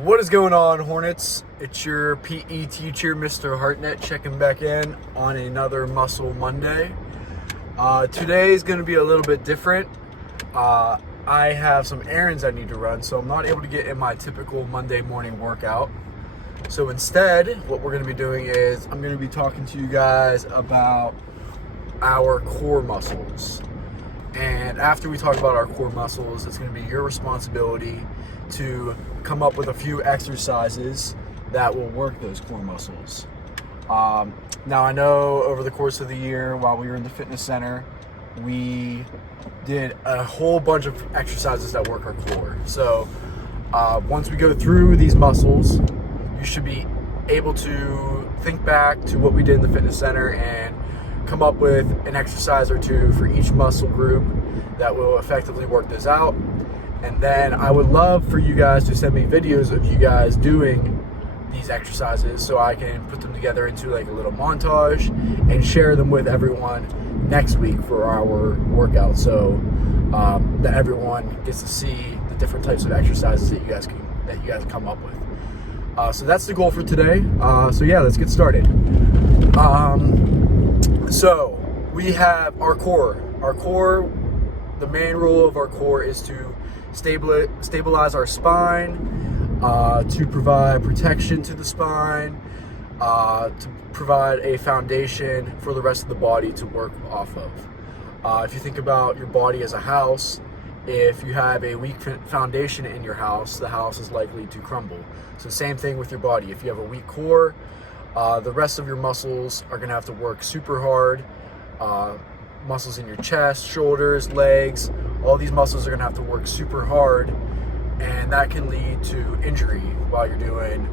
What is going on, Hornets? It's your PE teacher, Mr. Hartnett, checking back in on another Muscle Monday. Today is going to be a little bit different. I have some errands I need to run, so I'm not able to get in my typical Monday morning workout. So instead, what we're going to be doing is I'm going to be talking to you guys about our core muscles. And after we talk about our core muscles, it's going to be your responsibility to come up with a few exercises that will work those core muscles. Now, I know over the course of the year, while we were in the fitness center, we did a whole bunch of exercises that work our core. So once we go through these muscles, you should be able to think back to what we did in the fitness center and come up with an exercise or two for each muscle group that will effectively work this out. And then I would love for you guys to send me videos of you guys doing these exercises so I can put them together into like a little montage and share them with everyone next week for our workout, so that everyone gets to see the different types of exercises that you guys come up with. So that's the goal for today. So yeah, let's get started. So we have our core. Our core, the main role of our core is to stabilize our spine, to provide protection to the spine, to provide a foundation for the rest of the body to work off of. If you think about your body as a house, if you have a weak foundation in your house, the house is likely to crumble. So same thing with your body. If you have a weak core, the rest of your muscles are going to have to work super hard. Muscles in your chest, shoulders, legs, all these muscles are going to have to work super hard, and that can lead to injury while you're doing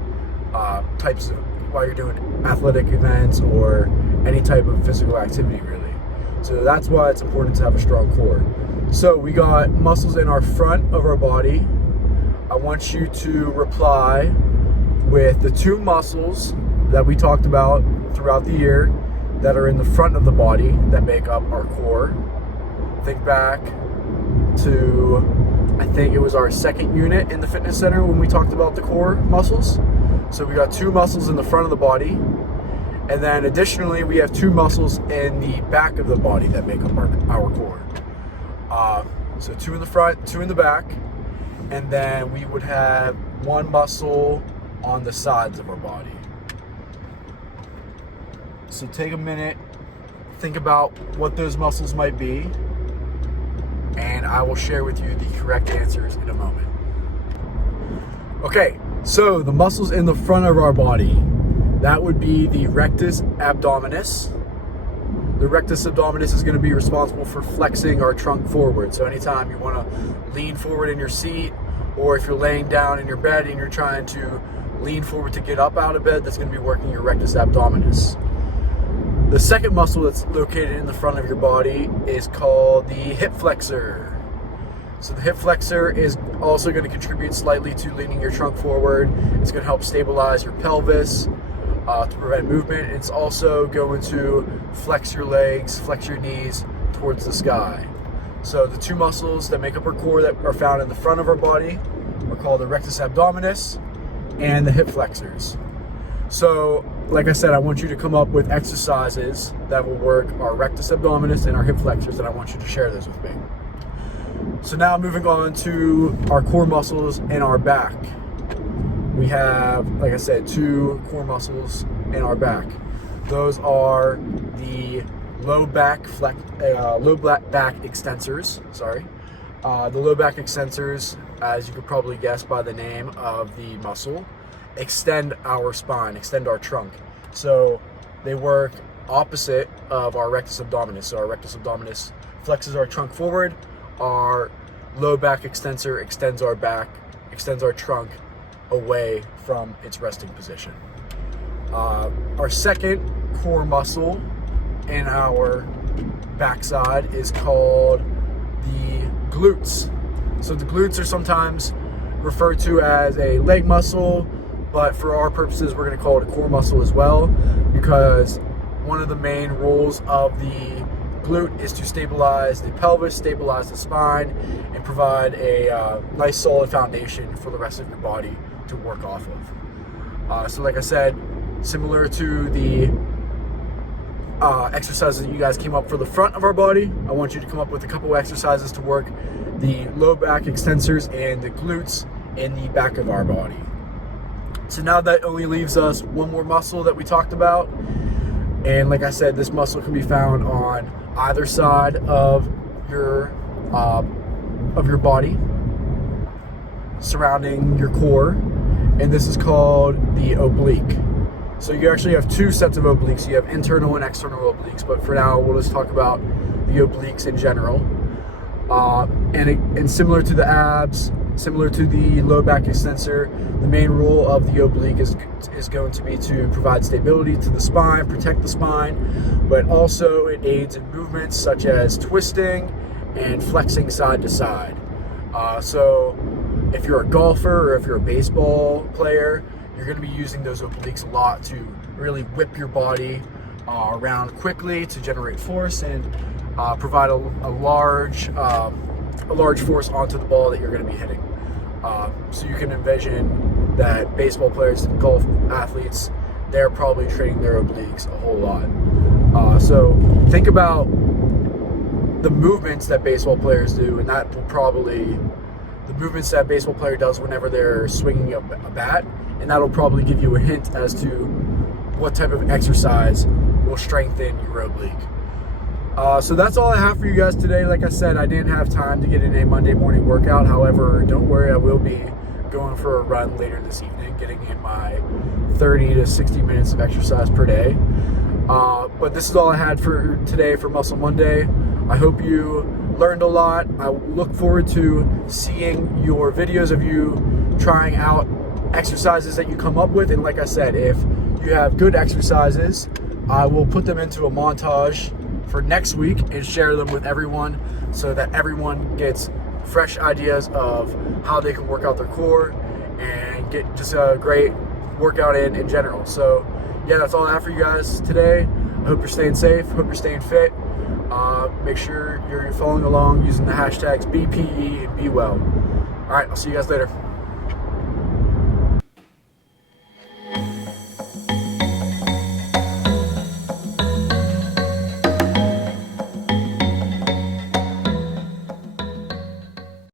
athletic events or any type of physical activity, really. So that's why it's important to have a strong core. So we got muscles in our front of our body. I want you to reply with the two muscles that we talked about throughout the year that are in the front of the body that make up our core. Think back to, I think it was our second unit in the fitness center when we talked about the core muscles. So we got two muscles in the front of the body, and then additionally we have two muscles in the back of the body that make up our core. So two in the front, two in the back, and then we would have one muscle on the sides of our body. So take a minute, think about what those muscles might be, and I will share with you the correct answers in a moment. Okay, so the muscles in the front of our body, that would be the rectus abdominis. The rectus abdominis is going to be responsible for flexing our trunk forward. So anytime you want to lean forward in your seat, or if you're laying down in your bed and you're trying to lean forward to get up out of bed, that's going to be working your rectus abdominis. The second muscle that's located in the front of your body is called the hip flexor. So the hip flexor is also going to contribute slightly to leaning your trunk forward. It's going to help stabilize your pelvis to prevent movement. It's also going to flex your legs, flex your knees towards the sky. So the two muscles that make up our core that are found in the front of our body are called the rectus abdominis and the hip flexors. So, like I said, I want you to come up with exercises that will work our rectus abdominis and our hip flexors, and I want you to share those with me. So now moving on to our core muscles in our back. We have, like I said, two core muscles in our back. Those are the low back extensors. The low back extensors, as you could probably guess by the name of the muscle, extend our spine, extend our trunk. So they work opposite of our rectus abdominis. So our rectus abdominis flexes our trunk forward. Our low back extensor extends our back, extends our trunk away from its resting position. Our second core muscle in our backside is called the glutes. So the glutes are sometimes referred to as a leg muscle, but for our purposes, we're going to call it a core muscle as well, because one of the main roles of the glute is to stabilize the pelvis, stabilize the spine, and provide a nice solid foundation for the rest of your body to work off of. So like I said, similar to the exercises that you guys came up for the front of our body, I want you to come up with a couple exercises to work the low back extensors and the glutes in the back of our body. So now that only leaves us one more muscle that we talked about. And like I said, this muscle can be found on either side of your body, surrounding your core, and this is called the oblique. So you actually have two sets of obliques. You have internal and external obliques, but for now we'll just talk about the obliques in general. And similar to the abs, similar to the low back extensor, the main role of the oblique is going to be to provide stability to the spine, protect the spine, but also it aids in movements such as twisting and flexing side to side. So if you're a golfer or if you're a baseball player, you're going to be using those obliques a lot to really whip your body around quickly to generate force and provide a large force onto the ball that you're going to be hitting. So you can envision that baseball players and golf athletes, they're probably training their obliques a whole lot. So think about the movements that baseball players do, and that will probably, the movements that a baseball player does whenever they're swinging a bat, and that'll probably give you a hint as to what type of exercise will strengthen your oblique. So that's all I have for you guys today. Like I said, I didn't have time to get in a Monday morning workout. However, don't worry, I will be going for a run later this evening, getting in my 30 to 60 minutes of exercise per day. But this is all I had for today for Muscle Monday. I hope you learned a lot. I look forward to seeing your videos of you trying out exercises that you come up with. And like I said, if you have good exercises, I will put them into a montage for next week and share them with everyone so that everyone gets fresh ideas of how they can work out their core and get just a great workout in general. So yeah, that's all I have for you guys today. I hope you're staying safe, hope you're staying fit. Make sure you're following along using the hashtags BPE and Be Well. All right, I'll see you guys later.